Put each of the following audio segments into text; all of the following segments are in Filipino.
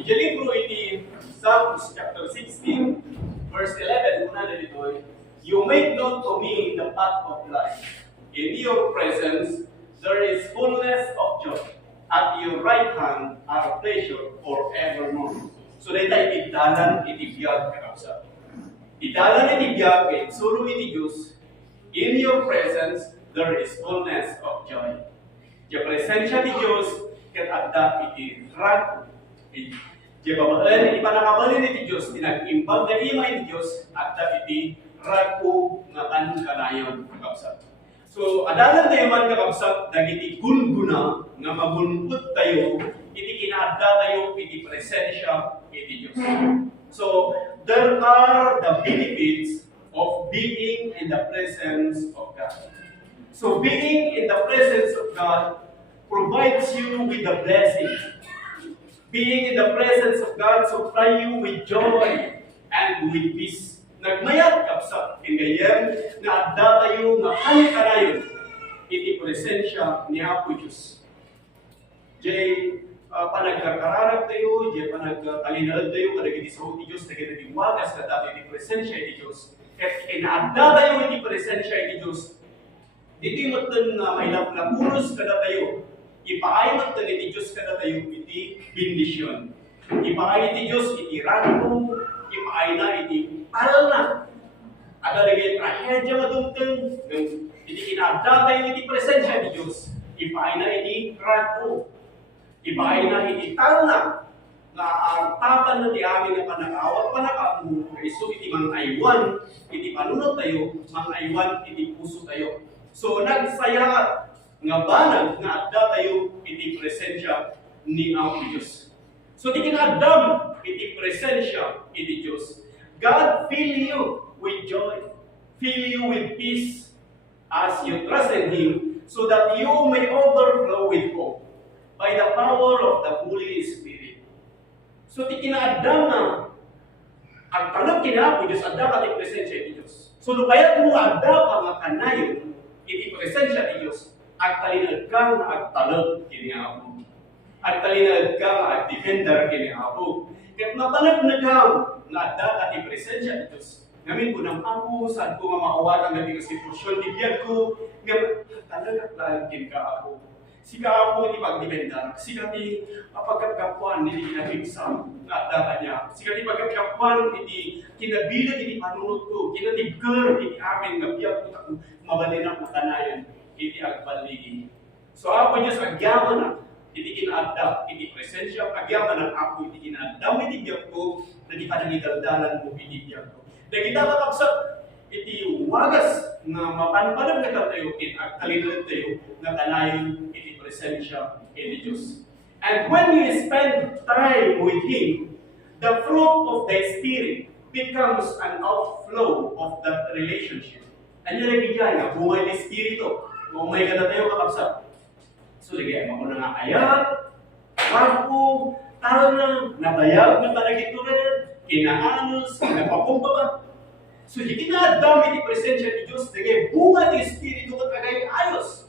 Iti libro iti Psalms chapter 16, verse 11, una na dito, you make known to me the path of life. In your presence there is fullness of joy. At your right hand are pleasure forevermore. So dito itidalan iti biyag kakabsat. Itidalan iti biyag kay suro iti Diyos. In your presence there is fullness of joy. Di presensya ti Diyos ket adda iti rag. Di babaan iti panakabalin iti Diyos tinag-imbag na ima iti Diyos adda iti rago nga kanayon kakabsat. So adalan tayo man kakabsat dagiti gunguna nga magunput tayo iti kinaadda tayo iti presensya iti Diyos. So there are the benefits of being in the presence of God. So being in the presence of God provides you with the blessing. Being in the presence of God supply you with joy and with peace. Nagmayat kapsa kingayen na adda tayo nga kanayon iti presensya ni Apo Diyos. Jay panagkakararag tayo, jay panagkalinalad tayo kadagiti sa ti Diyos, dagiti wagas na dati iti presensya iti Diyos. Ket kinaadda tayo iti presensya iti Diyos. Diti moten nga mailap na puros kada tayo. Ipaay moten iti Diyos kada tayo iti bendisyon. Ipaay iti Diyos iti rango, ipaay na iti alal na. Ada lagi trahedya madungten, iti kinaadda tayo iti presensya iti Diyos. Ipaay na iti rango. Ipaay na iti tal na. Nga artapan na ti amin na panakawat panakamu. Iso iti mangaywan, iti panunod tayo, mangaywan iti puso tayo. So nagsayaat nga banag nga adda tayo iti presensya ni Apo Diyos. So di kinaadam iti presensya iti Diyos. God fill you with joy, fill you with peace as you trust in Him, so that you may overflow with hope by the power of the Holy Spirit. So di kinaadam na ang tanong kinapo Diyos adda ka iti presensya iti Diyos. So lubayat mo adda pa nga kanayon iti presensya ti Diyos, at talinag ka nga agtalog kini Apo. At talinag ka nga agdefender kini Apo. Ket mapanagnagham nga adda ka ti presensya ti Diyos. Ngamin ko ng Apo, saan ko nga makawatan nga ti sitwasyon ti biyag ko, nga talaga kin ka Apo. Sika Apo ti pagdefender, sika ti pagkapkapuan iti kinabigsam nga adda ka niya. Sika ti pagkapkapuan iti kinabilag iti panunod ko, kinatibker iti amin nga biyag ko mabalinak na kanayon iti agbaligi. So Apo Diyos agyaman na iti kinaadda iti presensya, agyaman na Apo iti kinaadda iti biyag ko na di panangidaldalan mo iti biyag ko. Dagita kakabsat iti wagas nga mapanpanag na tayo iti agtalinod tayo na kanayon iti presensya iti Diyos. And when you spend time with Him, the fruit of the Spirit becomes an outflow of that relationship. Ano lagi dyan? Nga bungay ng Espiritu. Bumay ka na tayo kakabsat. So, lagi, ako na nga ayat, ako, taro na, nabayag na talagito rin, kinaanos, napakumbaba. So, di kinadami ni presensya ni Diyos, lagi, bungay ng Espiritu at agay ayos.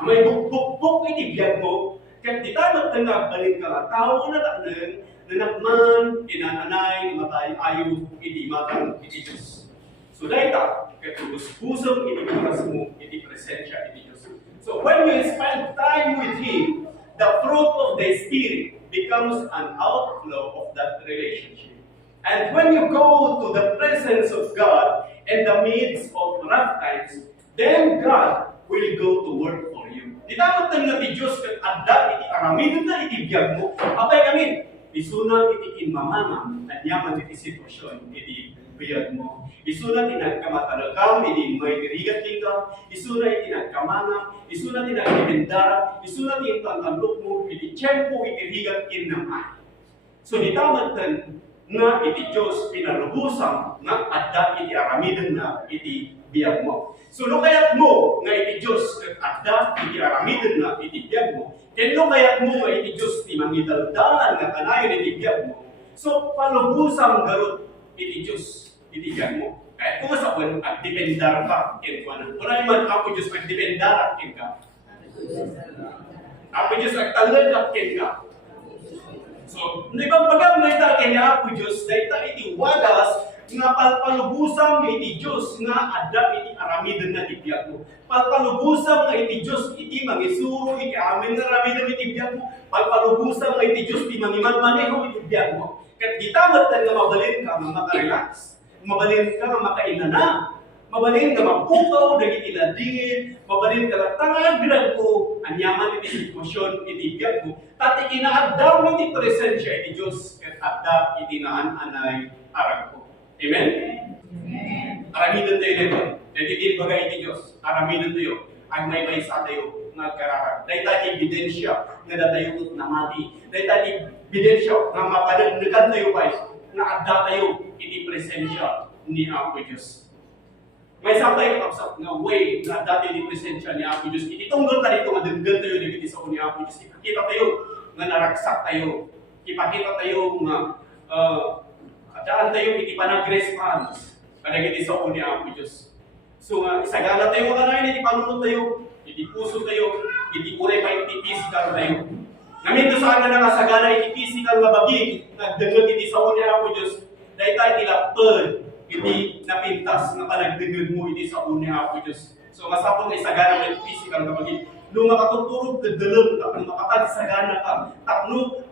Ang may bukbuk iti biyag mo, kaya di tayo magtanggap, ka, tao na tanan, nanakman, inananay, matay, ayaw, iti matang, iti Diyos. So, dahil katulus-pusong iti oras mo, iti presensya iti Diyos. So, when you spend time with Him, the fruit of the Spirit becomes an outflow of that relationship. And when you go to the presence of God in the midst of rough times, then God will go to work for you. Di dapat nga ti Diyos kat adda iti aramidon na iti biyag mo, apay kami, isuna iti kinmamama, at yaman iti sitwasyon, iti biyag mo. Isuna tinagkamatalagam, iti may dirigat ka, isuna itinagkamana, isuna tinagkimendara, isuna tinagtantalok mo, iti tiyempo iti rigat kinamay. So di dapat nga iti Diyos pinarubusang nga adda iti aramidon na iti biyag mo. So no kayat mo nga iti Diyos adda iti aramidon na iti biyag mo, ken no kayat mo nga iti Diyos ti mangidaldalan nga kanayon iti biyag mo, so palubusang garot iti Diyos iti biyag mo. Kahit kung sa kwan, agdependar ka, ken kwa na. Wala naman ako Diyos agdependar ken ka. Ako Diyos agtalad ken ka. So, hindi bang kay niya po Diyos, dayta iti wagas, nga palpalubusam iti Diyos, nga adda iti aramiden na tibiyag mo. Palpalubusam nga iti Diyos, iti mangisuro, iti amin nga aramiden iti tibiyag mo. Palpalubusam nga iti Diyos, iti mangiman-maneho iti tibiyag mo. Kat gitamat nga mabalin ka, nga makarelax. Mabalin ka, nga makainana. Mabalin ka, mapukaw, dagiti ladingin. Mabalin ka, tangagrag ko, anyaman iti sitwasyon, iti tibiyag mo. Tati kinaadda mo iti presensya iti Diyos, kat adda iti naan-anay arag ko. Amen? Amen. Aramidan tayo dito. Natitin bagay iti Diyos. Aramidan tayo. Ang may sa tayo nagkararag. Dahil tayo ebidensya na datayo na mati. Dahil tayo ebidensya na mapanagnagan tayo ba na adda tayo iti presensya ni Apo Diyos. May sa tayo kakapsap na way na adda tayo iti presensya ni Apo Diyos. Iti tunggal tayo ito nga denggan tayo dito sa ni Apo Diyos. Ipakita tayo nga naragsak tayo. Ipakita tayo nga daan tayo iti panag-response panagiti sa ni Apo Diyos. So nga isagana tayo mga nain, iti panunod tayo, iti puso tayo, iti uray pa iti physical tayo. Ngamin to saan na nakasagana iti physical nga bagi, nagdengag iti sa ni Apo Diyos, dahil tayo tilapad, iti napintas nga panagdengag mo iti sa ni Apo Diyos. So masapon na isagana iti physical nga bagi. No makatuturog ka dalam, tapno makapagsagana ka, tapno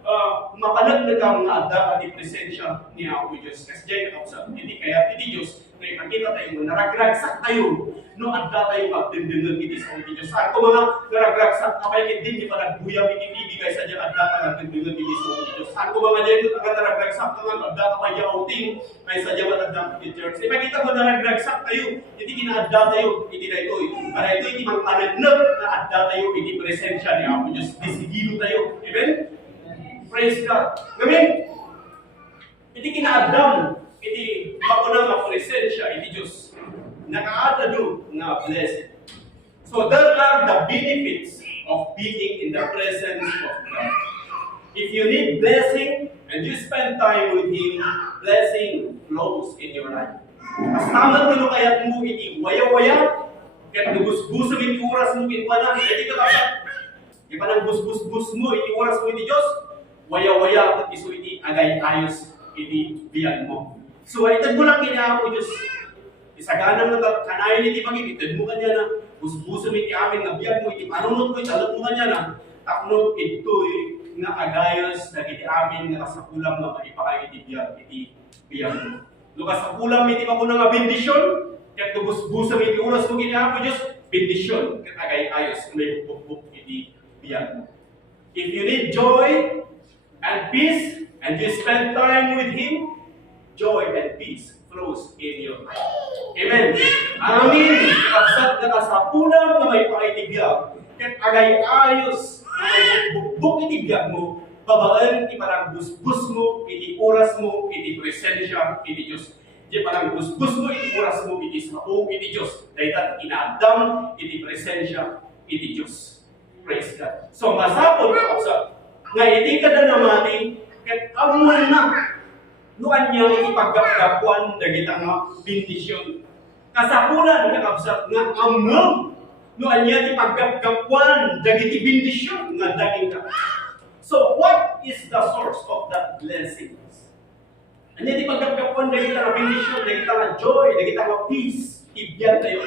mapanagdag ka mga adda at presensya ni Apo Diyos. Kasi dyan kausap, hindi kaya iti Diyos, kaya nakita tayo, naragragsak tayo, no adda tayo magdendengag iti sa iti Diyos. Saan ko mga naragragsak, kapay din di pa nagbuyam iti ibigay sa dyan adda ka magdendengag iti sa iti Diyos. Saan ko mga dyan, ang naragragsak ka nga, adda ka pa outing, kaya sa dyan adda iti church. Ipakita ko naragragsak tayo, hindi kinaadda tayo, iti na ito. Para ito, hindi magpanagnak na adda tayo, iti presensya ni Apo Diyos. Disidido tayo. Amen? Praise God. Amen? Iti kinaadam, iti makunang na presensya, iti Diyos. Nakaadado na blessed. So there are the benefits of being in the presence of God. If you need blessing, and you spend time with Him, blessing flows in your life. As taman tino kayat mo, iti waya-waya, kaya nabusbusam iti oras mo, iti panang, iti kakasap. Di pa nang bus-bus-bus mo, iti oras mo, iti Diyos, waya-waya, iso iti agay-ayos, iti biyan mo. So, itad mo lang kinahapo, Diyos. Isaganang na kanayin iti pagin, itad mo kanya na, bus-busam iti amin, na biyan mo, iti panunod mo, italot mo kanya na, takno ito'y nga agayos, na iti amin, nga kasakulang na maipakay iti biyan mo. No kasakulang iti makunang nga bendisyon, kaya bus-busam iti oras mo kinahapo, Diyos, bendisyon, kaya agay-ayos, may buk-buk iti biyan mo. If you need joy and peace, and you spend time with Him, joy and peace flows in your life. Amen. Amin. Kapsat na kasapulang na may pakitibiyag, ket agay-ayos na may bukbuk itibiyag mo, babaan iti parang busbus mo, iti oras mo, iti presensya, iti Diyos. Di parang busbus mo, iti oras mo, iti saong, iti Diyos. Dahil inaadam, iti presensya, iti Diyos. Praise God. So, masapon ka kapsat, nga iti ka na namati, ket amuan na, nuan niya ipagkapgapuan dagita nga bendisyon. Kasapulan nga kapsat nga amam, nuan niya ipagkapgapuan dagiti bendisyon nga daging ka. So what is the source of that blessings? Anya ipagkapgapuan dagita nga bendisyon, dagita nga joy, dagita nga peace, ibyan tayo.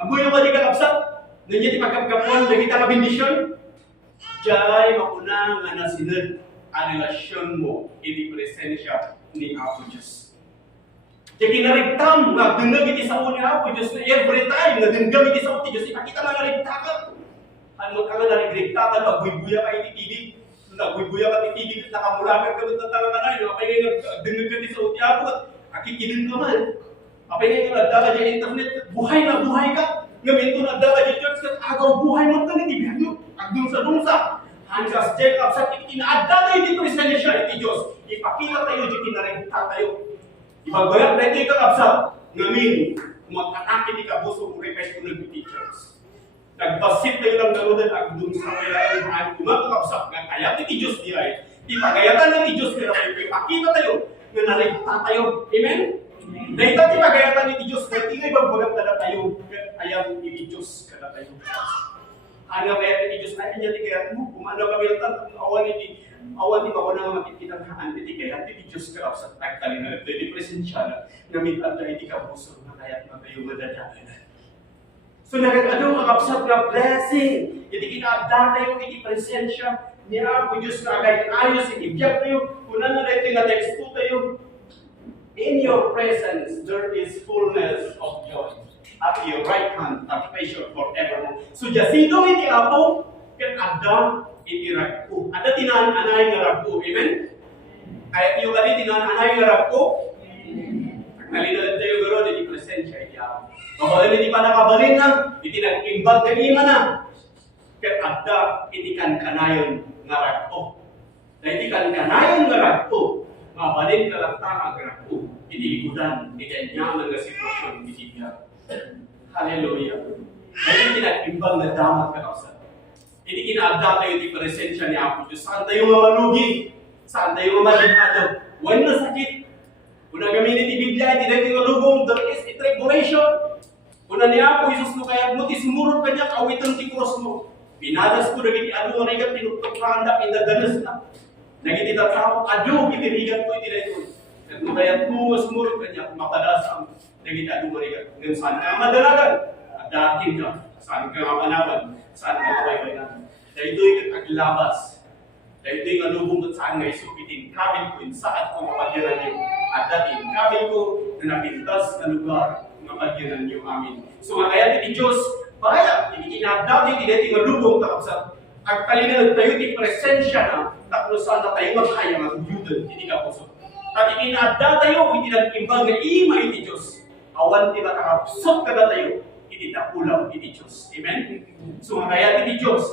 Amoy nga di ka kapsat, anya ipagkapgapuan dagita nga bendisyon, jay makuna nga nasinad ang relasyon mo, iti presensya ni Apo Diyos. Kaya kinarigtam, nagdengag iti sa ni Apo Diyos, na every time, nagdengag iti sa Diyos, ipakita nga narigta ka. Ano ka nga narigta ka, nagbuy-buya ka iti tibig, nagbuy-buya ka iti tibig, nakamulagan ka ng tangan na yun, apay nga nagdengag ka iti sa Apo, akikinin ka man. Apay nga nagdala dyan internet, buhay na buhay ka. Ngayon ito nagdala dyan church, agaw buhay mo ka nitibig mo, agdung sa dumsa. Hanggang Jacob sa kinaadda tayo dito presensya iti Diyos. Ipakita tayo dito kinarigta tayo. Ibagbayag na ito kakabsat. Ngamin, mag-anak iti kabuso kung request ko nag-teachers. Nagbasit tayo lang nalunan agdung sa kailangan at kumakakabsat. Nga kaya iti Diyos di ay. Ipagayatan iti Diyos kaya tayo. Ipakita tayo nga narigta tayo. Amen? Dahil tayo ipagayatan iti Diyos. Kaya tingay bagbagat na tayo. Ayaw iti Diyos kada tayo. Ano kaya iti Diyos na niya, kaya mo, kung ano kami lang, awan di ba ko na makikitanghaan, iti kaya iti Diyos ka sa tagtali na ito, iti presensya na mintan na iti kapuso na kaya magayo madadali na. So nagkakado kakapsat na blessing, iti kinaagda tayo, iti presensya niya, kung Diyos na agay ayos, iti biyak tayo, kung ano na iti nga text po tayo, in your presence there is fullness of joy. At your right hand are pleasure forevermore. So jasino iti apo, ken adda iti ragko. Ada tinaan-anay nga ragko. Amen? Kaya yung kali tinaan-anay nga ragko, nalinalag tayo garo, iti presensya iti apo. Mabalin iti panakabalin na, iti nag-imbag kanima na. Ken adda iti kankanayon nga ragko. Na iti kankanayon nga ragko, mabalin kalakta ang ragko. Iti igudan, iti anyaman nga sitwasyon, iti biyak. Hallelujah. Kaya tinag-imbang na damat ka kausan. Hindi kinaagda tayo di presensya ni Apo Diyos. Saan tayo malugi? Saan tayo maligado? Huwag na sakit. Kung nagamitin ni Biblia, hindi natin malubong, there is a tribulation. Kung ni Apo Jesus mo kaya mo, tisimurot ka niya, kawitan ti cross mo. Pinadas ko, nagiti ado, narigat, tinuktok-randak, indaganas na. Nagiti tatao, ado, itirigat ko, itinaytoy. At mo kaya mo, sumurot ka niya, mapadas ang nagita dumarigat. Ngayon, saan ka madalagan? Dating ka. Saan ka mapanawan? Saan ka mapaybayan? Dahil ito'y kaglabas. Dahil ito'y nalubong at saan nga'y supitin. Kabil ko yun, saan ko mapagyanan niyo. At dating, kabil ko na napintas na lugar, mapagyanan niyo. Amin. So, kaya iti Diyos, bahaya, iti kinabdati, iti nalubong kakapsat. At kalinag tayo, iti presensya na, tapos saan na tayo magkaya, mag-yudan, iti kapuso. At ikinabda tayo, iti nag-imbang na ima iti Diyos. Awan ti nakakapsot ka na tayo, iti dakulang iti Diyos. Amen? So, kaya iti Diyos,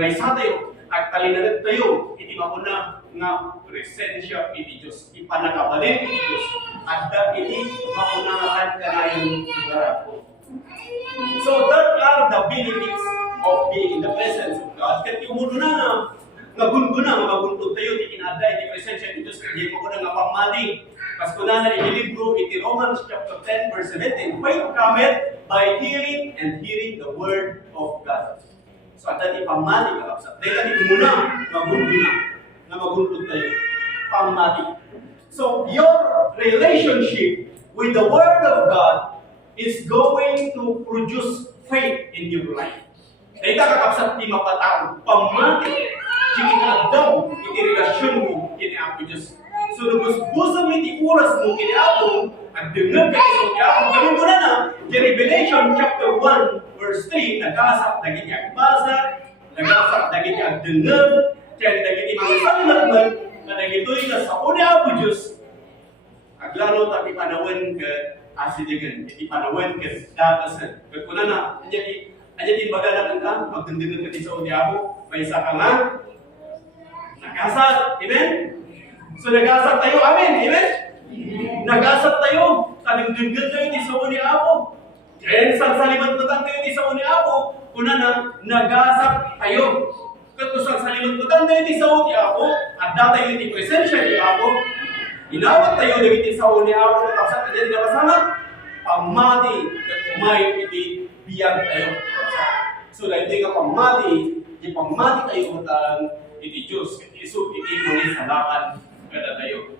may sa tayo, at kalinagad tayo, iti makuna nga presensya iti Diyos. Ipanakabalin iti Diyos. At iti makunahan ka na yung garako. So, there are the benefits of being in the presence of God. Kaya yung muna na, nagunguna, maguntog tayo, iti kinada, iti presensya iti Diyos, kaya mo ko na nga pamati. Mas kunahan iti libro, iti Romans chapter 10, verse 17, faith cometh by hearing and hearing the word of God. So, at dati pamati ka kapsat. Dahil dati muna, magunguna, na maguntog tayo. Pamati. So, your relationship with the word of God is going to produce faith in your life. Dahil kakapsat di mapatao, pamati. Chikinagdaw, iti relasyon mo, kini Apo Diyos. So, nabusbusang iti oras mo, kini Apo, at dengag ka iso, kini Apo. Ganun ko na di Revelation chapter 1, verse 3, nag-asap, naging agbasa, nag-asap, naging agdengag, kaya naging mga sanlatman, na nagitoy na sa una Apo Diyos, aglalo tapi panawan ka asidigan, iti panawan ka datasan. Kaya ko na, anya din bagala ka, magdendengag ka sa una Apo, may isa ka nga, nag-asap, amen? So nag-asap tayo, amen, amen? Nag-asap tayo, kalingdinggan tayo di sa uni Apo. Kaya sa salimat ko tayo di sa uni Apo, kuna na, nag-asap tayo. Kaya sa salimat ko tayo di sa uni Apo, at datayo di presensya di Apo, inawat tayo di sa uni Apo, kapsat tayo di napasama, pamati, at kumayo iti biyag tayo. So dahil di ka pamati, di pamati tayo matang iti Diyos, iti iso, iti muli salakan kada tayo.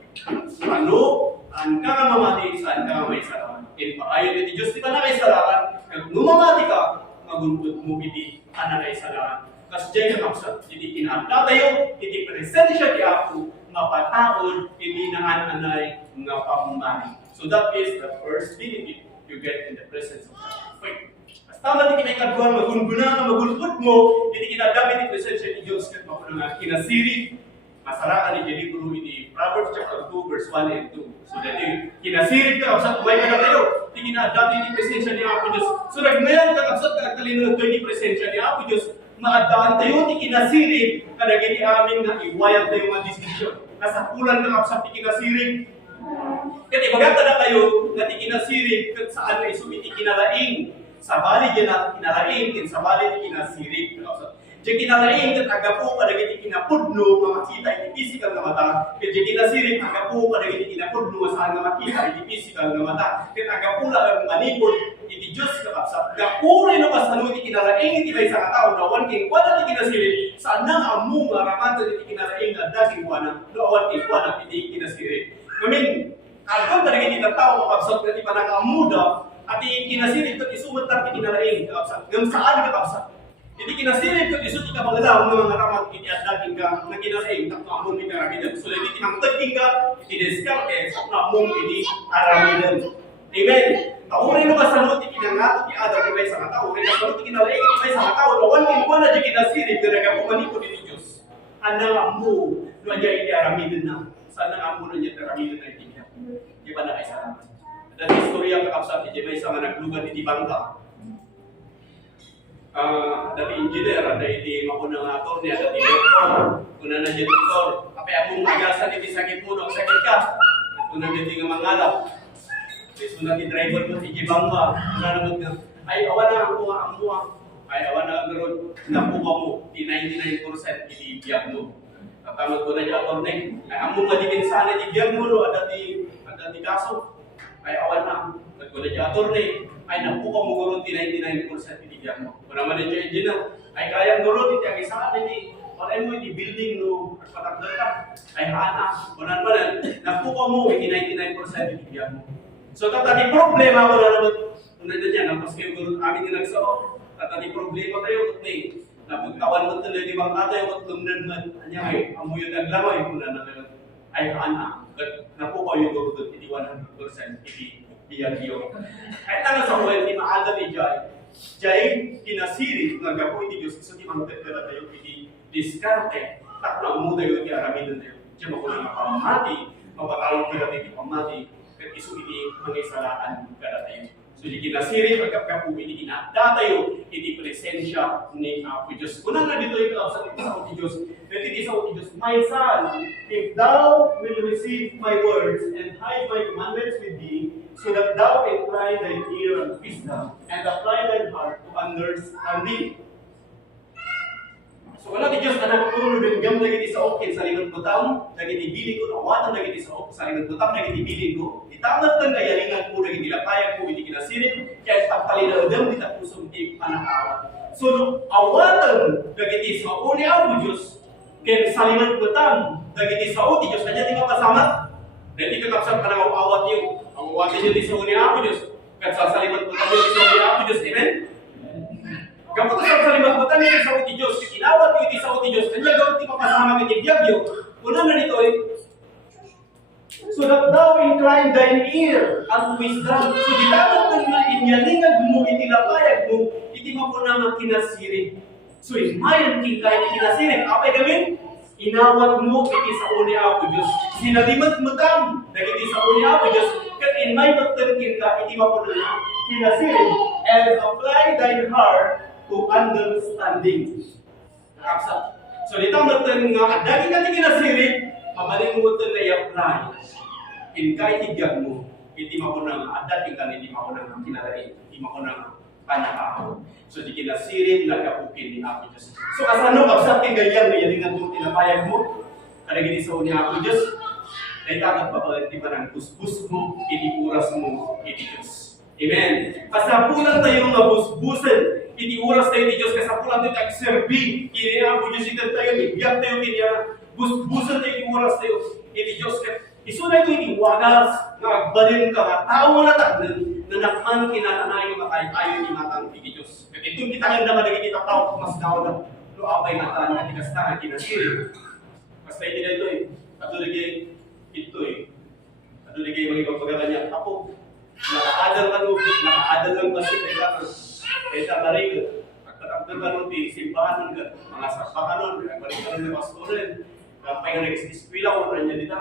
Ano, ang kakamamati, saan ka may salakan? Paayon iti Diyos, di pa na kay salakan. Kaya numamati ka, maguntod mo iti ana kay salakan. Kas dyan ka kapsat, iti kinahanda tayo, iti presensya di ako, mapataon, iti naan-anay nga pamamati. So that is the first benefit you get in the presence of God. Wait. Tama di kinakadwan, magunguna, magulpot mo, hindi kinadami ni presensya ni Diyos kahit makulang nga kinasiri. Masaraan ni libro ini Proverbs chapter 2, verse 1 and 2. So dati, kinasiri ka, kapsat kumay ka na tayo, hindi kinadami ni presensya ni Apo Diyos. So nagmayan ka, kapsat ka, kalinunod ni presensya ni Apo Diyos, maadaan tayo, di kinasiri, kadagini amin nga iwayan tayo mga desisyon. Nasa kulan ka, kapsat, di kinasiri. Kaya ibagata na tayo, na di kinasiri, kat saan na isumiti kinalaing. Sa bali yan na kinalaing, sa bali yan kinasirig. Diyan kinalaing kat agapo kadagiti kinapudno nga makita iti physical nga mata. Ket diyan kinasirit agapo kadagiti kinapudno nga saan nga makita iti physical nga mata. Ket agapula ang manipod iti Dios kakabsat. Gapuri no kasano iti kinalaing iti maysa nga tao dawan king kuana iti kinasirit saan nang ammo nga ramatan iti kinalaing nga daking kuana dawan king kuana iti kinasirit. Ngamin agam kadagiti tao kakabsat iti panangamuda at kinasirit ket isumet iti kinalaing kakabsat. Ngem saan kakabsat? Jadi kinasirit ko isu tika magalaw ng mga ramat iti addaking ka na kinalaing takno among iti aramidan. So iti tinangtagking ka iti diskarte takno among iti aramidan. Amen. Taurin no kasalot iti nangato ti Adam ti maysa nga tawo, iti kasalot iti kinalaing iti maysa nga tawo, lawan kin kuana di kinasirit diraga pumanipod iti Dios. Anang ammo no anya iti aramidan na. Sana ammo no anya iti aramidan na iti diha. Di ba na kay salamat. Dati istorya kakabsat iti maysa nga naglugan iti bangka. Dati engineer, ada iti makunang ator niya, dati doktor, kuna na dyan doktor. Kapay among agasan iti sakit mo, sakit ka. Kuna dyan nga mangalap. Sunat iti driver mo, iti bangka. Kuna naman nga, ay awan na ang mga ay awan na ang garon, nakuha mo, iti 99% iti biyag mo. Katamad ko na dyan ator na ay among nga di minsan iti biyag mo, adati kaso. Ay awan na, ko na dyan ator na ay nakuha mo garon iti 99% iti biyag mo. Kung naman ito engineer, ay kayang garon iti ang isaan iti palay mo iti building no patagdag ka. Ay hana, kung naman nakuha mo iti 99% iti biyag mo. So tatati problema ko na naman, kung nandiyan yan, ang paskayo garon amin yung nagsao, tatati problema tayo, kutni, napagkawan mo ito na di bang tatay, kung lumdan man, anya ay, amoy yung naglamay, kung naman ay hana, nakuha yung garon iti 100% iti biyag yun. Kahit nga sa kuwan, di maaga ni Jai kinasirit nga gapo iti Dios isu ti mangted kada tayo iti diskarte takno mo tayo iti aramidan tayo. Diya makunang pamati, mapatawag kada iti pamati ket isu iti mangisalaan kada tayo. So di kinasirit nga gapo iti kinada tayo iti presensya ni Apo Dios. Kunang na dito ito sa iti Dios. Ket iti sa iti Dios, my son, if thou will receive my words and hide my commandments with thee, so that thou incline thine ear unto wisdom, and apply thine heart to understanding. So wala ti Diyos na nagturo ng gam dagiti sa okin sa lingon butang, dagiti biling ko, nawatan dagiti sa okin sa lingon butang, dagiti biling ko, itamat ng kayalingan ko, dagiti lapayag ko, iti kinasirit, kaya tagpalinadam, di tapusong di panakawa. So awatan dagiti sa uni Apo Diyos, kaya sa lingon butang, dagiti sa oti Diyos, kanya di mapasamat, dagiti kakapsang panangawawat yung ang uwatin nyo di sa uni Apo Diyos. Kat sasalimat po tayo di sa uni Apo Diyos. Amen? Kapag sasalimat po tayo di sa uni Diyos, inawat nyo di sa uni Diyos, kanya gawin di mapasama kiti biyagyo. Una na nito eh, so that thou incline thine ear unto wisdom. So di dapat kung na inyalingag mo, itilapayag mo, iti mapunang kinasirin. So mayan kikay ni kinasirin. Apay gawin? Inawat mo iti sa uni Apo Diyos. Sinalimat mo tam, dagiti sa uni Apo Diyos, kat in my magtangkin ka, iti mapunang kinasirin, and apply thine heart to understanding. Nakapsa. So dito magtang nga, dagi ka ti kinasirin, mabaling mo ito na i-apply. In kahit higyan mo, iti mapunang adating ka, iti mapunang kinalain, iti mapunang panakaw. So di kinasirin, nagkapukin ni Apo Diyos. So kasano kapsat kang ganyan, may yalingan mo, tinapayag mo, kadagiti sa uni Apo Diyos, ay takat papalit ba ng busbus mo, iti oras mo, iti Diyos. Amen. Kasapulan tayo nga busbusan, iti oras tayo iti Diyos, kasapulan tayo tag-serbi, kini Apo Diyos ito tayo, ibiyag tayo kiniya, busbusan tayo iti oras tayo, iti Diyos. Isunay ko iti wagas, nga agbalin ka nga, tao na tagnan, na nakman kinananay nga kaya-ayo ni matang iti Diyos. At itong kita nga naman naging kita tao, mas daw na, luapay na taan, at ikastahan, kinasiri. Basta iti na ito eh, katulagay, ito eh. Ano ligay mga ibang pagkata niya? Ako, nakaadal ka no, nakaadal lang ba siya kaya marig, nagtatagdal ka no, simbahan ka, mga sakpa ka no, balik ka no, pastorin, kapay nga nag-iskwila ko, rin niya dita.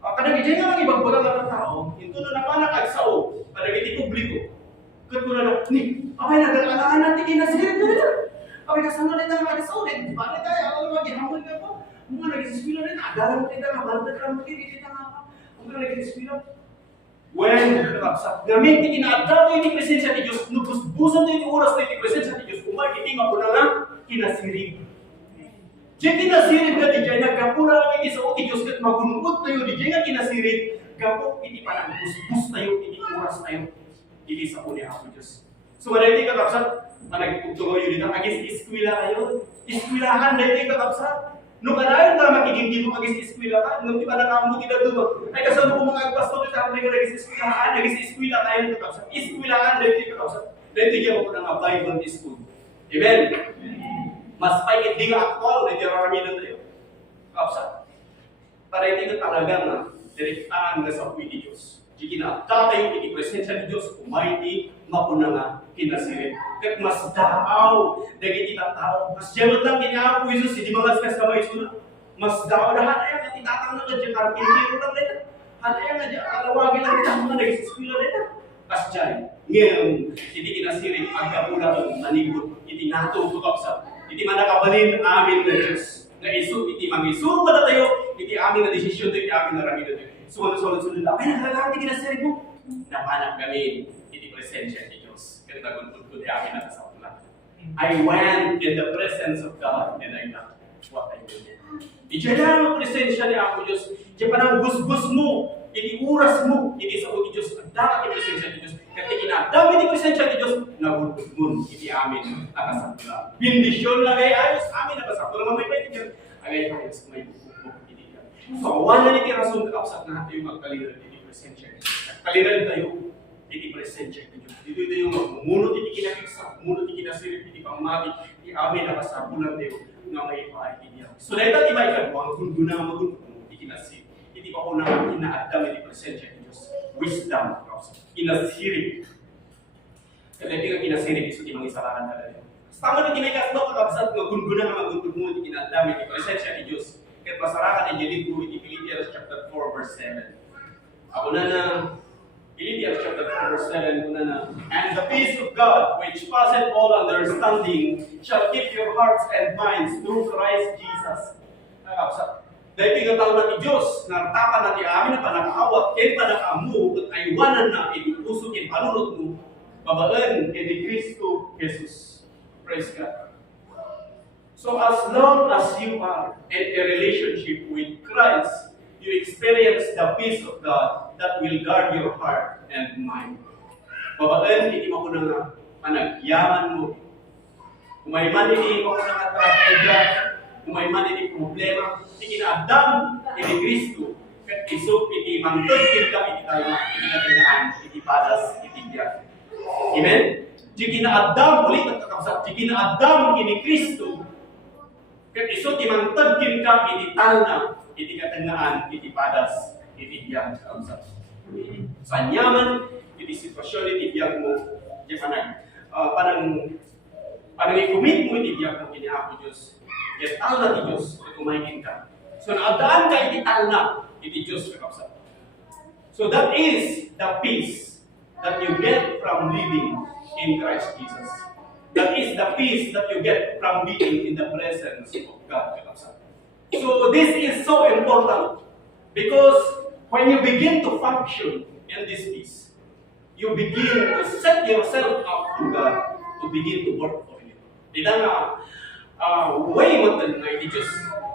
Kadang ito nga mga ibang pagkata ng tao, ito na napanakagsaw, kadang iti publiko. Katulad na, ni, abay nag-alahan natin kinasirin na rin. Abay kasama na ito mga kasaw, bakit tayo, ako naman, gihamon ka po. Mga nag-iskwila rin, adalan mo kita, nabalad ka mo kita nga pa. Mga nag-iskwila. When, gamit ni kinadado yung presensya ni Diyos, nubusbusan na yung oras na yung presensya ni Diyos, umay, itima ko na nga, kinasirig. Diyan kinasirig ka di dyan, nagkapura lang iti sa o ti Diyos kat magunod tayo, di dyan nga kinasirig, gapo iti parang bus tayo, iti oras tayo, iti sa o ni Apo Diyos. So, manay iti kakapsat, managtugtungo yun dito, agis iskwila kayo, iskwilahan, dahil iti kakapsat. Nung kanayon ka magiging dito agis iskwilahan, nung di ba nakamuti na doon, ay kasama ko mga pastor ito, agis iskwilahan, agis iskwila tayo iti kakapsat. Iskwilahan, dahil iti kakapsat. Dahil iti ako ng Bible school. Amen? Mas pa'y hindi nga actual, na itiraraminan tayo. Kakapsat. Para iti ka talaga na, direktaan nga sa puwi ni Diyos. Di kinakta tayo, iti presensya ni Diyos, kumaiti, mapuna nga, kinasirin. Kat mas daaw, dagiti tao. Mas jamat lang kinapo Jesus, hindi mga stress na ba isuna. Mas daaw na hanaya nga titatang na dyan, karpintero lang nila. Hanaya nga dyan, kalawagin lang dyan, mga nag-eskwila nila. Kas dyan, ngayon, hindi kinasirin, agkapula ng manibot, iti nato, tukapsa. Iti manakabalin amin na Diyos. Na iso, iti mangisuro ba na tayo, iti amin na desisyon to, iti amin na rami na tayo. Sunod-sunod lang, ay nakalakang kinasirin mo. Napanap kami, iti presensya ni Diyos. Kaya nagunod-gud amin na sa ulan. I went in the presence of God and I got what I needed. Iti na ang presensya ni Apo Diyos. Iti pa nang gusgus mo, iti oras mo, iti sa uti Diyos, ang dapat iti presensya ni Diyos. Kaya kinadami iti presensya ni Diyos, nagunod mo, iti amin nakasakula. Bindisyon na kay ayos, amin nakasakula. Mamay pa iti Diyos, agay ayos, may bukuk iti ka. So, wala niti rason kakapsat na tayo magkaliran iti presensya ni Diyos. Kaliran tayo, iti presensya ni Diyos. Dito yung mamunod iti kinakiksa, munod iti kinasirip, iti pangmati, iti amin nakasakulan tayo, nga may paay niya. So, dahil tayo ba ikan mo, ang guna magunod mo, iti kinasirip. Hindi pa ko naman kinaadam ni presensya ni Diyos. Wisdom. Kinasirig. Kaya hindi ka kinasirig, iso di mangisalakan na rin. Tama na kinikas mo, kakabsat nga gunguna nga magundog mo, hindi kinaadam ni presensya ni Diyos. Kaya masarakan ang Jelid mo, iti Philippians chapter 4 verse 7. Ako na Philippians chapter 4 verse 7, una na. And the peace of God, which passeth all understanding, shall keep your hearts and minds through Christ Jesus. Kakabsat. Dahil pingatang na ni Diyos, nartapan na ti amin na panakaawat, ken panakamu, at aywanan na, itipuso ken panunod mo, babaan ken ni Kristo Jesus. Praise God. So as long as you are in a relationship with Christ, you experience the peace of God that will guard your heart and mind. Babaan, hindi mo ko na panagyaman mo. Kung may man, hindi mo ko na katrapedya, kung may man iti problema, iti kinaadam, iti Kristo, kat iso, iti mangtod, iti talma, iti katinaan, iti padas, iti biyak. Amen? Iti kinaadam, ulit at kakapsat, iti kinaadam, iti Kristo, kat iso, iti mangtod, iti talna, iti katinaan, iti padas, iti biyak. Sa nyaman, iti sitwasyon, iti biyak mo, iti panang i-commit mo, iti biyak mo, iti Apo Diyos. Yes, tal na ti Diyos, kung kumain ka. So, naadaan ka iti tal na, iti Diyos, kakapsat. So, that is the peace that you get from living in Christ Jesus. That is the peace that you get from being in the presence of God, kakapsat. So, this is so important because when you begin to function in this peace, you begin to set yourself up to God to begin to work for you. Tidak nga, way matan nga iti Diyos.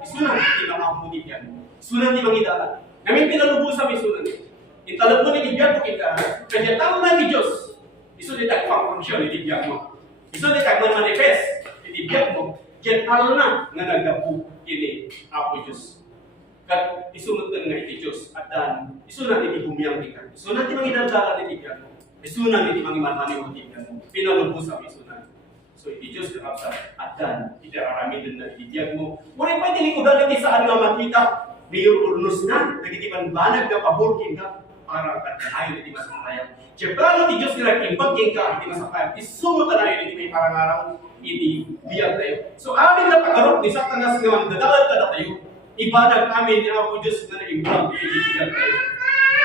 Isunan iti makamuti yan. Isunan iti mangidalan. Namin pinalubusan isunan iti. Italap mo iti biyak mo kita. Kaya tao na iti Diyos. Isun iti agpang-function iti biyak mo. Isun iti agman-manifest iti biyak mo. Kaya tao na nga nagapu ini Apo Diyos. Kat isunutan nga iti Diyos. At dan, isunan iti bumiyang kita. Isunan iti mangidadalan iti biyak mo. Isunan iti mangiman-maniw iti biyak mo. Pinalubusan isunan. So, iti Diyos kakapsat, at dan, itirarami din na itidiyag mo. Muna pa iti likodan iti saan nga makita, mayor urnos na, nagitipan banag na paburkin ka, para katanayon iti masakayan. Siyempre, iti Diyos nga nagkimpagkin ka, iti masakayan, isungot na yun iti may parangarang, iti biyag tayo. So, amin na pagarot, ni Satanas nga magdadagal ka na tayo, ibanag amin ni Apo Diyos na naimbang, iti biyag tayo.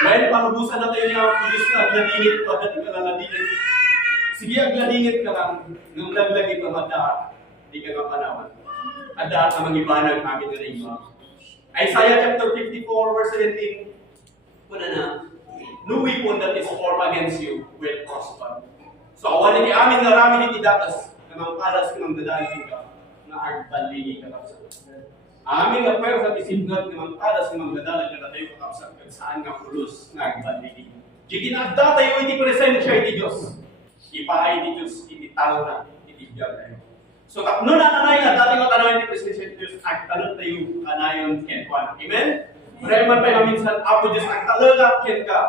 Dahil panubusan na tayo ni Apo Diyos na agladingit, pagkat ikaladingit. Sige, agladingit ka lang, nung laglagi ka mata, di ka kapanawan. At dahil na mangibanag amin na iba. Isaiah chapter 54, verse 17, kuna na, no weapon that is formed against you will prosper. So, awan ni amin na rami ni datas, na mga palas ka ng dadalhin ka. nga agbaligi kakapsat. Amin nga pero sa isinod nga mangtadas nga magdadalag na tayo kakapsat kung saan nga pulos nga agbaligi. Di kinagda tayo iti presensya iti Diyos. Ipaay iti Diyos, iti tao na, iti biyag tayo. So tapno na kanay nga dati ko tanaw iti presensya iti Diyos, agtalot tayo kanayon ken kuan. Amen? Marami man pa minsan, Apo Diyos, agtalaga ken ka.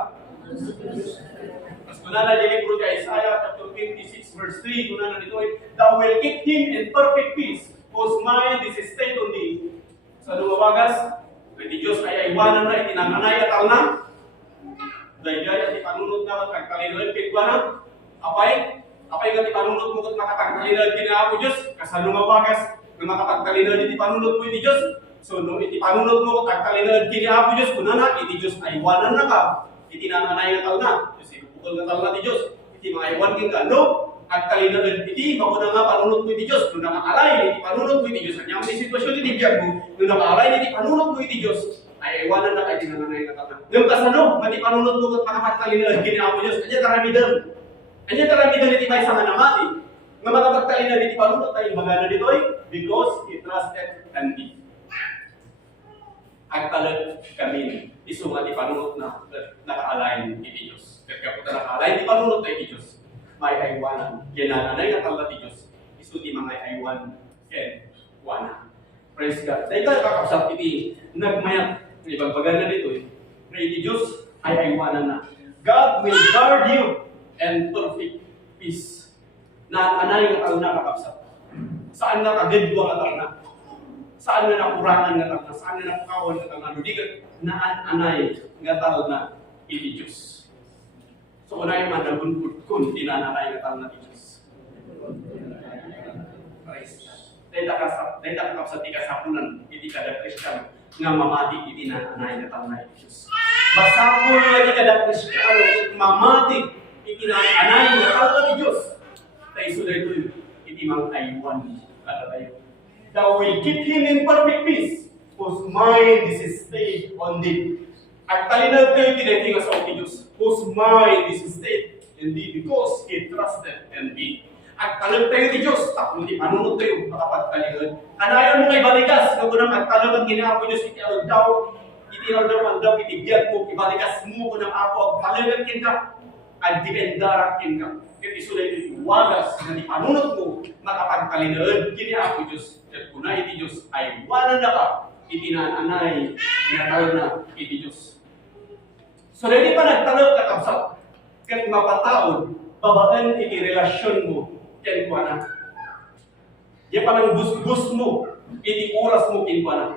Mas kunana di libro kay Isaiah chapter 56 verse 3 kunana dito thou will keep him in perfect peace whose mind is stayed on thee. Sa lumawagas, iti Diyos ay iwanan na itinanganay at na. Dayjay at ipanunod na magkagkalinod kitwana. Apay nga ipanunod mo kung makapagkalinod kina Apo Diyos. Kasi lumawagas na makapagkalinod iti panunod mo iti Diyos. So nung iti panunod mo kung kagkalinod kina Apo Diyos, kunana iti Diyos ay iwanan na ka. Itinanganay at na. Kung natal na Diyos, iti mga iwan king ka, no? At kalina iti, bako na nga panunod mo iti Diyos, nung nakaalay, iti panunod mo iti Diyos. Anyang may sitwasyon iti biyag mo, nung nakaalay, iti panunod mo iti Diyos, ay iwanan na kayo tinanganay na kata. Yung kasano, mati panunod mo at makapagkalina iti Apo Diyos, anya taramidan iti may sanga namati, nga makapagkalina iti panunod tayo magana dito'y, because he trusted and me. Agtalag kami, isunga di panunod na nakaalay iti Diyos. Kaya po nakaalay, di panunod tayo di Diyos. May aywanan. Ginananay na tala di Diyos. Isu di mga aywan and wana. Praise God. Dahil tayo kakapsap iti nagmayat. Ibang pagana dito eh. Pray di Diyos ay aywanan na. God will guard you and perfect peace. Naanay nga tao na kakapsap. Saan na kagedwa nga tao na? Saan na nakurangan nga tao na? Saan na napukawan nga tao na? Hindi ka naanay nga tao na iti Diyos. So, unay man nagunput kun tinananay nga tao na Diyos. Praise God. Dahil kakapsat iti kasapunan, iti kada Kristiyano, nga mamati iti nananay nga tao na Diyos. Basapul nga iti kada Kristiyano, mamati iti nananay nga tao na Diyos. Tayo suday ito iti mga aywan kada tayo. Thou will keep him in perfect peace, whose mind is stayed on thee. At talinag tayo tinay nga sa Diyos, whose mind is stayed in thee because he trusted in thee. At talag tayo ni Diyos, tapos di panunod tayo, makapagtalinag. Anayon mo kay balikas, kung nang agtalagan ginaapo Diyos, iti aldaw, iti biyag mo, ibalikas mo kung nang apo, agtalagan kin ka, at dipendarak kin ka. Iti sulay iti wagas, na di panunod mo, makapagtalinag, ginaapo Diyos. At kung na iti Diyos, ay wala na ka, iti nananay, natal na iti Diyos. So, hindi pa nagtanong kakapsat, kahit mapataon, babaan iti relasyon mo, kaya kuha na. Yan pa ng bus-bus mo, iti oras mo, kaya kuha na.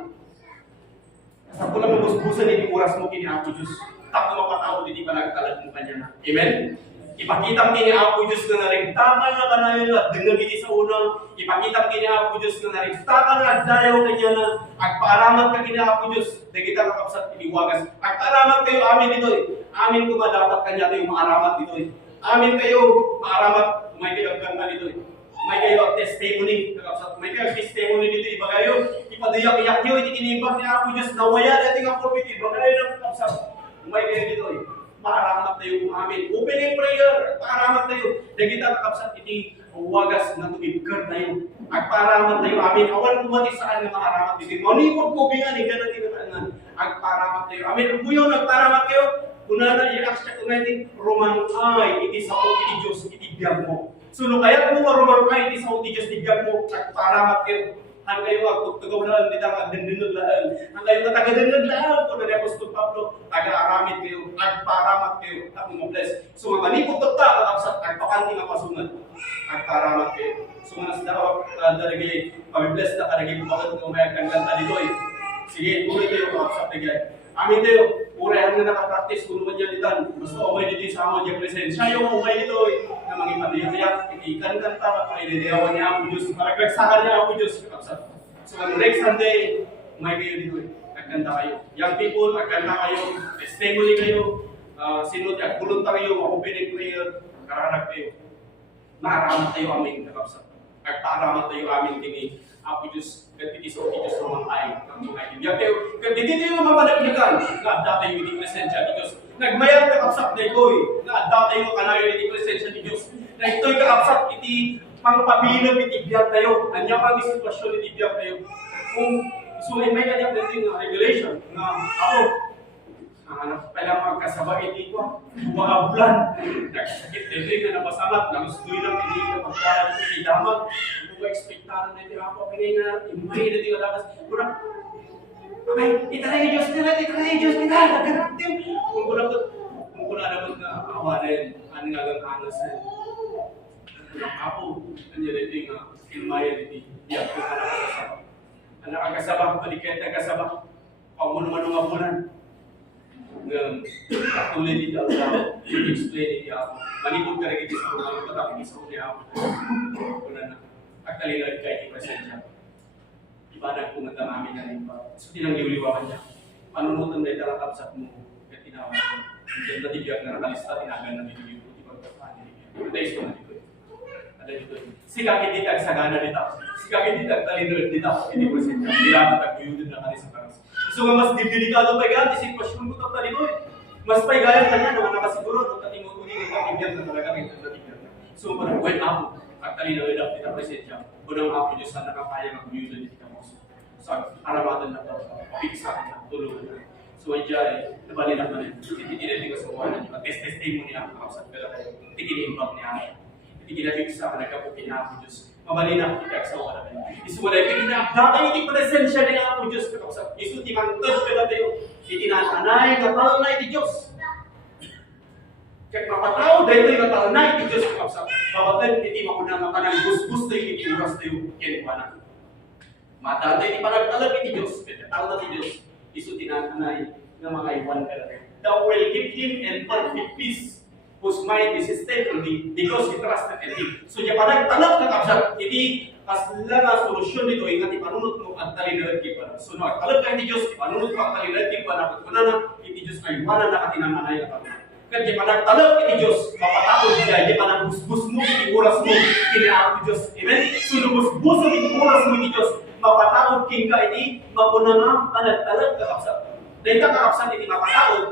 Sa pula mo bus-busan, iti oras mo, kaya Apo Diyos. Tako mapataon, hindi pa nagtalag mo kanya na. Amen? Ipakitang kini Apo Diyos na narigtakan na kanayon at dengan iti sa unang. Ipakitang kini Apo Diyos na narigtakan na at dayaw kanya na agpaaramat ka kini Apo Diyos na kita kakapsat iniwagas. Agpaaramat kayo amin dito eh. Amin ko ba dapat kanya tayo maaramat dito eh. Amin kayo maaramat. May kayo agkanta dito eh. May kayo testimony kakapsat. May kayo testimony dito iba kayo. Ipadayak-iyak nyo iti kinibak ni Apo Diyos na waya dating ang prophet iba kayo ng kakapsat. May kayo dito eh. Paaramat tayo kung amin. Open in prayer. Paaramat tayo. Dagita kakapsat iti wagas na tumibkar tayo. Agpaaramat tayo amin. Awan kumati saan nga maaramat dito. Manipod ko bingan. Higa na tinatanan. Agpaaramat tayo amin. Umuyo nagpaaramat kayo. Kuna na i-acts chapter 19. Rumangay iti sa iti Diyos iti biyag mo. So no kaya mo rumangay iti sa iti Diyos iti biyag mo. Agpaaramat kayo. Ang kayo agtugtugawlaan dito ang agdendengaglaan. Ang kayo katagdendengaglaan ko na ni Apostol Pablo, taga-aramid kayo, agparamat kayo, tapos mo-bless. So mga manipot ta, kakapsat, agpakanti nga pasungan, agparamat kayo. So mga sila dalagay, pamibless na karagay bakit kung may agkanganta dito eh. Sige, tuloy kayo kakapsat na gaya. Amin tayo, urayan na nakapractice kung naman yan ditan. Basta umay dito sa amon yung presensya. Yung umay dito na mga ipadayak, itikan-kanta ka, paidedeyawan niya Apo Diyos, maragagsakan niya Apo Diyos. So, next Sunday, umay kayo dito. Agkanta kayo. Young people, agkanta kayo. Testimony kayo. Sinod, voluntaryo, open prayer. Karahanag kayo. Maaramat tayo aming kakapsat. Agpaaramat tayo aming kini Apo Diyos, katitis o Diyos ng mga ay, ng mga ibigyan tayo. Katiti tayo mamadagdagan, naadda tayo iti presensya ni Diyos. Nagmayat kakapsat na ito'y, naadda tayo makanayo iti presensya ni Diyos. Na ito'y kakapsat iti pangpabilang itibiyag tayo. Anya pang sitwasyon itibiyag tayo. Kung isulit may kanyang dating regulation na ako, pala magkasaba hindi ko, mga bulan, nagsakit din na napasamat, nagustoy lang hindi ka pagkaran ko idamag, hindi ko ekspektaran na hindi ako, pinay na, imay na hindi ka dapat, kurang, okay, itaray yung Diyos nila, nagkaraktim, kung kuna naman na awanin, ano nga lang anas na, kurang ako, nandiyan na hindi nga, ilmaya hindi, iyak ko ka nakakasaba. Ang nakakasaba, palikit na kasaba, pag mo naman mga bulan, patuloy dito ang tao, i-explain dito ako. Malibog ka rin sa mga patakin sa niya ako. Kuna na, agtalilag kahit i-present ibadag kung namin na rin pa. So, tinanggiliwakan niya. Panunutan na italakap sa mo, kaya tinawag ko. Diyan na tibiyag na nakalista, tinagan na dito yung puti pagkakaan. Ito is ko na dito. Ada dito. Sikakit dito ang sagana dito. Sikakit dito ang talinood dito. Hindi present niya. Nilamat ang kuyudin na kanisa karas. So nga mas delikado pa yan, sitwasyon mo ito talino eh. Mas pa gaya kanya na nakasiguro nung tatimutuli ng pagkibyan na talaga may tatimutuli. So parang when ako, at talino ay dapat kita present siya. Unang ako Diyos na nakapaya ng kuyudin dito mo. So aramatan na ito, pagkisa ka na, tulungan na. So ay dyan, nabalila man yun. Titikin ko sa uwanan niyo. At testimony niya ang kausap. Pero tikin impact niya. Tikin na bigsa ka nagkapukin na ako Diyos. Mabalina ko kita sa uwanan niyo. Isuwalay ka na, datang hindi presensya niya ako Diyos. Kausap. Isu timangtod ka na tayo. Itinananay, katal na iti Diyos. Kaya mapataw, dahil tayo katal na iti Diyos. Kausap. Babatan, iti mauna nga panang gusgus tayo, iti uras tayo. Yan pa na. Mata tayo, iti panagtalag iti Diyos. Katal na iti Diyos. Isu tinanay na mga iwan ka lang. Thou will give him in perfect peace, whose mind is stable because he trusted in him. So, niya panagtalag na kapsat, hindi kasla nga solusyon nito, ingat ipanunod mo ang talinagad kipa. So, nagtalag ka hindi Diyos, ipanunod mo ang talinagad kipa na kung na hindi Diyos ay iwanan na katinanganay na kapsat. Kaya niya panagtalag hindi Diyos, mapatapos siya, hindi panagusbus mo, itiuras mo, kinaako Diyos. Amen? So, nubusbus mo, itiuras mo hindi Diyos, mapatawad king ka ini, mapuna nga, panagtalag ka kapsat. Dahil ka kakapsat ini mapatawad,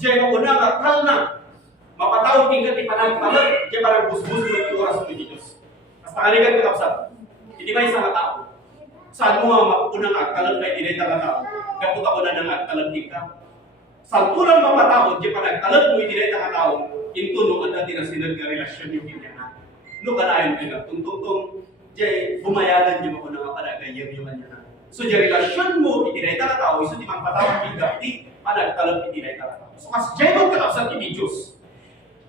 diyan mapuna nga, kal na, mapatawad king ka, panagtalag, diyan parang busbus mo, itiuras mo hindi Diyos. Basta kaligan ka kapsat, hindi ba isang tao? Saan mo nga mapuna nga, agtalag ka, hindi na tao, kapot ako na nga, agtalag king ka. Saan tulang mapatawad, diyan panagtalag mo, hindi na tao, into no, ang dati na sinag na relasyon yung kanya. No, kanayon ka na, tungtong jay bumayagan niyo ako ng panagayam yung kanya na. So, jay relasyon mo, itinay ka tao, iso di mang patawag kita, di panagtalag itinay ka tao. So, kasi jay mo kakapsat ini Diyos.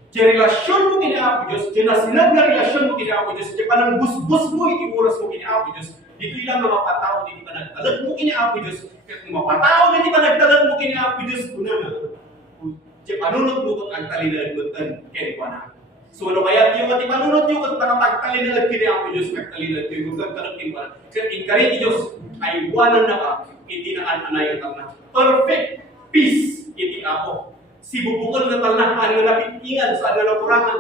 Jay relasyon mo kinaako Diyos, jay nasinag na relasyon mo kinaako Diyos, jay panang busbus mo, itiuras mo kinaako Diyos, dito ilang mga patao, di panagtalag mo kinaako Diyos, kaya kung mapatao na di panagtalag mo kinaako Diyos, kuna na, jay panunod mo kung ang talinagbutan, kaya ko na. So, ano kaya yung at ipanunod yung at nakapagtalinag kini ako Diyos, magtalinag yung magtalinag pa. Kasi inkari ni Diyos, ay wanan na ka, hindi na anay at na. Perfect peace, hindi ako. Si bubukol na talnahan na napitingan, saan na nakurangan,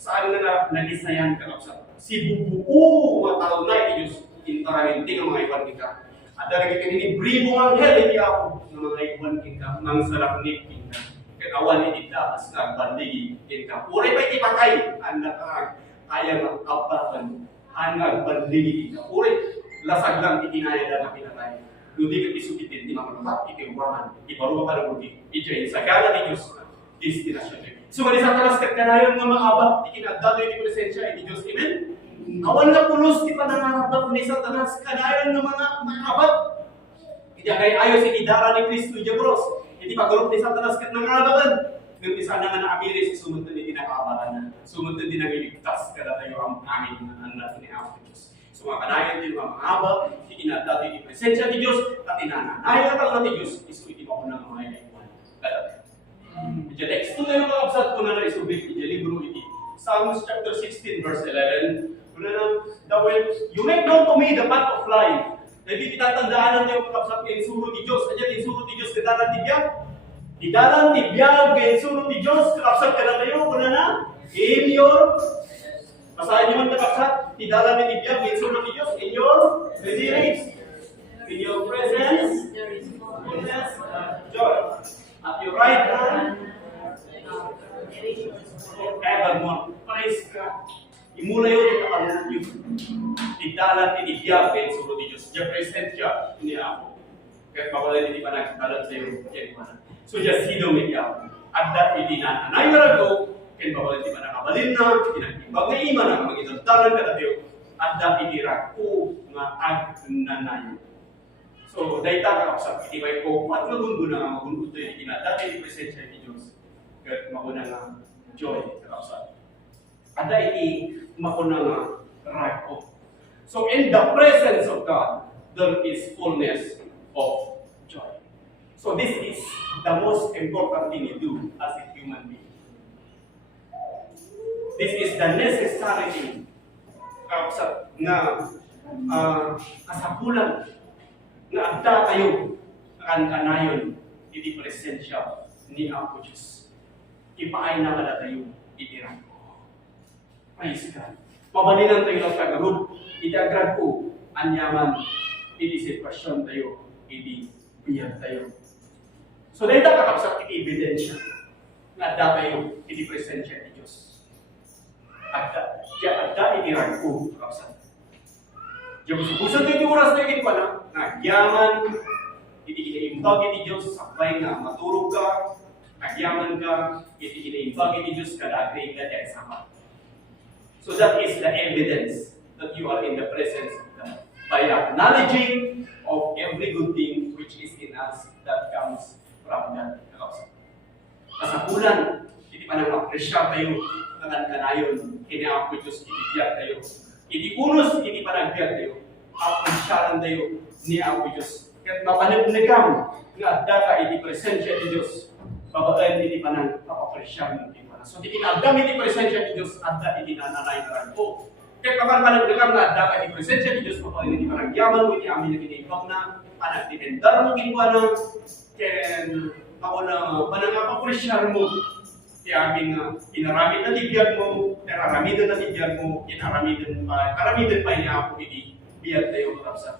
saan na nanisayan ka kapsat. Si bubuo matal na iti Diyos, intaraminti ng mga iwan kita. At dahil kita ninibribo ang hel, hindi ako ng mga iwan kita, ng sarapnik kita. Kawan ini dapat nagbandigi kita. Uray pa ipatay ang kaya ng kapakan ang nagbandigi kita. Uray lasag lang itinaya na pinatay. Ludi ka isukitin di makalap itiwanan. Ibaruga pa na muli. Ijay sagana ni Diyos destinasyon. So kung isang talas kanayon ng mga abad, ikinagdado yung presensya ni Diyos. Amen? Awan na pulos di pa nangangabat kung isang talas kanayon ng mga abad. Hindi kaya ayaw sinidara ni Kristo Jabros. Hindi pagulong ni Satanas kat nangabagan. Ngunit isa na nga naamiri si sumunod na tinakabalan na. Sumunod din ang iligtas kada tayo ang amin na natin ni Apo Diyos. So mga kanayan din mga mahaba, ikinadati ni presensya ni Diyos, at inananayan ka ni Diyos, iso iti mo na mga iwan. Kada. Ija text to tayo mga absat ko na isubik, ija libro iti. Psalms chapter 16 verse 11. Kuna na, you make known to me the path of life. Hindi tinatandaan natin yung kapsat ng insuro ni Diyos. Kanya insuro ni Diyos, kadalan tibiyag. Kadalan tibiyag, insuro ni Diyos, kapsat ka na tayo, kuna na. In your, basahin niyo man kapsat, kadalan ni tibiyag, insuro ni Diyos, in your resilience. In your presence, fullness of joy. At your right hand, forevermore. Praise God. Imula yun, ikapanunod yun. Italan, inibiyagin, suro di Diyos. Diya present siya, hindi ako. Kahit mawalan hindi pa nagtalan sa'yo, kaya pa na. So, diya sido may ako. At dahil hindi na nanay marago, kaya mawalan hindi pa nakabalin na, pinag-ibag na ima na, mag-inagtalan ka na tayo. At dahil hindi rako nga ag nanay. So, dahil taka sa pitibay ko, at magundo na nga, magundo ito yung dati di present siya ni Diyos. Kahit makuna nga joy, kakapsa. At dahil makuna nga rako. So, in the presence of God, there is fullness of joy. So, this is the most important thing you do as a human being. This is the necessary thing na kasapulan na agda kayo ang kanayon iti presensya ni Apo Diyos. Ipaay na kada tayo itirang ko. Praise God. Pabalinan tayo ng kagarod. Iti-agrad ko, anyaman, iti sitwasyon tayo, iti biyag tayo. So, dahil kakapsat iti ebidensya na agda tayo iti presensya ni Diyos. Agda itirang ko, kakapsat. Diyan busog iti oras na ikin pa na, nagyaman, iti kinaimbag iti Diyos, saklay nga maturog ka, nagyaman ka, iti kinaimbag iti Diyos, kadagre ka dyan sama. So that is the evidence that you are in the presence of God. By acknowledging of every good thing which is in us that comes from God. Kasapulan, iti pa nang apresya tayo, kanayon, kinaap ko Diyos, ibigyan tayo. Iti unos, iti panagbiag tayo, apresyalan tayo ni Apo Diyos. Kaya mapanagnagam, nga daka iti presensya ni Diyos, babaan iti panang apresyalan iti panang. So, iti kinagam iti presensya ni Diyos, at iti nananay na ko. Kaya kapanagnagam nga daka iti presensya ni Diyos, babaan iti panagyaman mo, iti amin na kinibag na, panagdipendar mo kinwa na, kaya ako na panangapapresyar mo, aming inaramid na tibiyag mo, nararamidan na tibiyag mo, karamidan pa niya ako biyag tayo kapsa.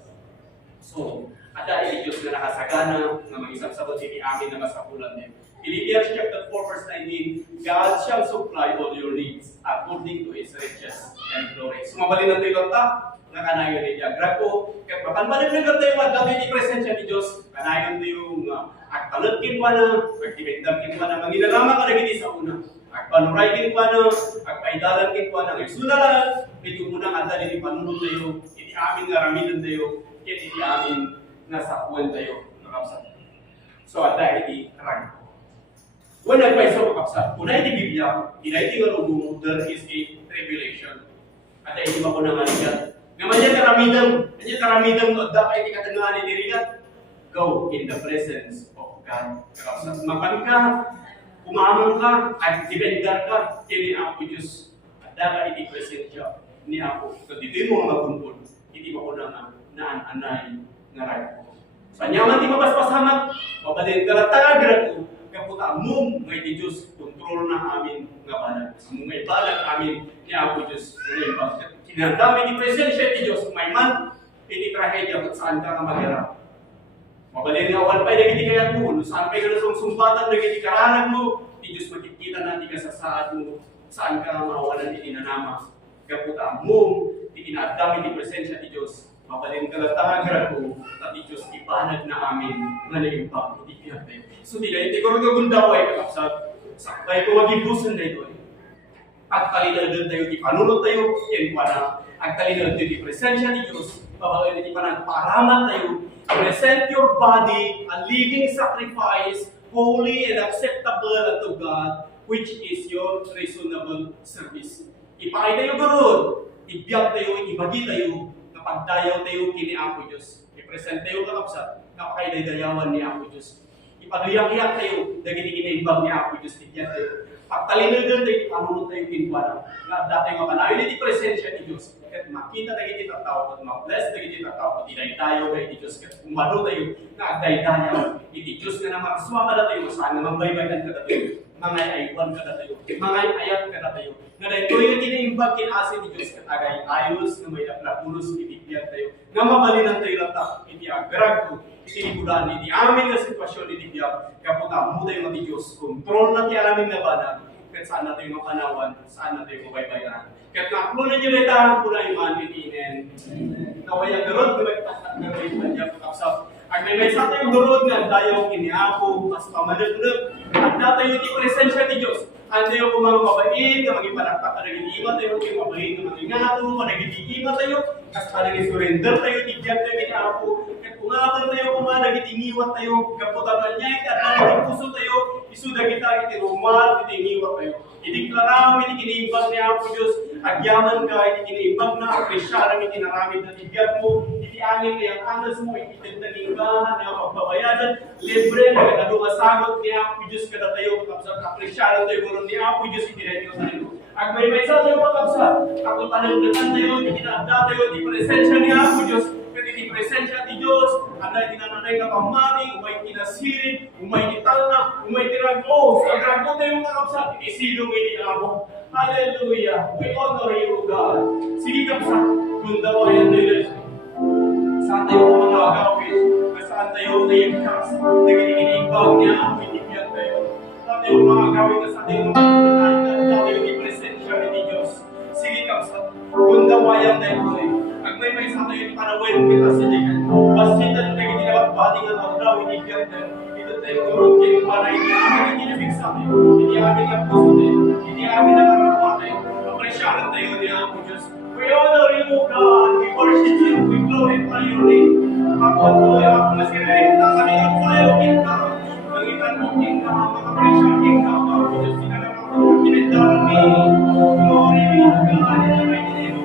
So, at dahil Diyos na nakasagana, na mag-isang sabot ini amin na masapulan din. Philippians chapter 4 verse 19, God shall supply all your needs according to His riches and glory. Sumabalin na tayo ta, na kanayon ni Diagra ko, kaya papanpanig na tayo dami ni presensya ni Diyos, kanayon tayo agtalagkin pa na, agtibigdagkin pa na, manginalama ka lagi sa una. Agpanuraykin pa na, agpaidalankin pa na. Ngayon suna lang, medyo munang anda din panunod tayo, iti amin nga ramidan tayo, iti amin nga sakuan tayo. So, ada iti rang. When nagpaiso kakapsat, una iti Biblia, iti nga rubo, there is a tribulation. Ada iti ba ko na ngaligat. Naman yan karamidam, ada iti katangahan iti rigat. Go in the presence of God. Mapan ka, umamon ka, at dibendar ka, kini Apo Diyos. At daga iti presensya ni Apo. So dito yung mga magumpon, iti mo ko na naan-anay nga rago. Sa nyaman di mapaspasamat, mabalin ka latagrat ko, kaputa mo, ngay di Diyos, kontrol na amin nga balag. Sa mga balag amin ni Apo Diyos. Kinandami ni presensya ni Diyos, may man, iti trahedya kung saan ka nga maghirap. Mabalin nga awan pa'y nagiti kayat mo, saan pa'y ka sumbatan, nagiti karanan mo, di Diyos makikita natin ka sa saad mo, saan ka mawalan itinanama. Kaputa mo, itinadami ni presensya ni Diyos, mabalin ka latagrat ko, at di Diyos ipanag na amin, nga naimpag, hindi pinatay. So di iti ko rin gagundaway, kakapsat, sakay ko magibusan na ito. At talinadan tayo, di panunod tayo, yan pa na, at talinadan tayo, di presensya ni Diyos, mabalin iti panagparaman tayo, present your body a living sacrifice, holy and acceptable unto God, which is your reasonable service. Ipakay tayo garod, ibiyag tayo, ibagi tayo, napagdayaw tayo kini Apo Diyos. I-present tayo kakapsat, napakaidayawan ni Apo Diyos. Ipaduyak-iyak tayo, dagiti kinaimbag ni Apo Diyos, ibiyag tayo. Pagtalinodan tayo, ipanunod tayo kintuan. Dati nga kanayon, hindi presensya ni Diyos. Kat makita na giti tataw, at ma-bless na giti tataw, at inay tayo kay Diyos. Kat umano tayo, na agday tayo. Iti Diyos na naman, suwa ka na tayo, saan naman baybayan ka na tayo. Mga aywan ka na tayo, mga ayat ka na tayo. Nga dahil ko yung tinaimbag kinasin ni Diyos, kat agay ayos, na may napulos, itibiyag tayo. Nga mabalinan tayo latak, iti agrag ko, iti ibulan, iti amin na sitwasyon, iti biyag. Kaputa mo tayo mati Diyos, kontrol na ti alamin na banag. Kahit saan natin yung mapanawan, saan natin yung mabaybayan. Kahit nakapulunan nyo na itahan po na iman, kitinin. Nawayang garod, gumagpasak na rin pa niya pagkapsap. Ang may sa tayo garod nga, tayo kiniapo, mas pamanag-nag. At tayo yung presensya ni Diyos. Ang tayo kung mga mabait, na maging panaktak ka nag-iima tayo, kung mabait na maging ngato, nag-iima tayo, kasi pa nag-surrender tayo, tibiyag tayo kiniapo. Kahit kung nga tayo kung mga nag-itiniwat tayo, kaputan niya, at nag-ipuso tayo, isuda kita, itirumal, itiniwat tayo. Ideklara mo, itinibag niya po Diyos, agyaman ka, itinibag na, apresyaran, itinaramid na tibiyag mo, itiangin niya ang anas mo, itintanigahan niya pagbabayadan, libre na kadungasagot niya po Diyos kada tayo, kapsat, apresyaran tayo, gulong niya po Diyos, itinanigaw tayo. Ang may sa tayo kapsat, ako tanong-tanong tayo, itinaabda tayo, itipresensya niya po Diyos, di presensya di Diyos, anda tinananay ka pamani, umay kinasirin, umay italna, umay tiragos, ang rago tayo mga kapsat, isilong iniabo. Hallelujah! We honor you, God. Sige kapsat, kung dawayan tayo, saan tayo mga agawin, saan tayo naiikas, nagiging-ibang niya, umitibiyan tayo. Saan tayo mga agawin, saan tayo mga tayo di presensya ni Diyos. Sige kapsat, kung dawayan tayo, ang may sa tayo yung panawin kita sa ligan. Basta na lagi tinawag pati nga ang daw, inibiyag na. Ito tayo gurong kayo para hindi amin ang ginabig sa amin. Hindi amin ang puso tayo. Hindi amin ang karawa tayo. Apresyaran tayo ni Apo Diyos. We honor you, God. We worship you. We glorify your name. Ako ako na si Renta. Kami ang tayo kita. Pangitan mo kita. Makapresyaran kita. Apo Diyos. Sinalaman mo. Kinendaran me. Glory be to God. In the mighty name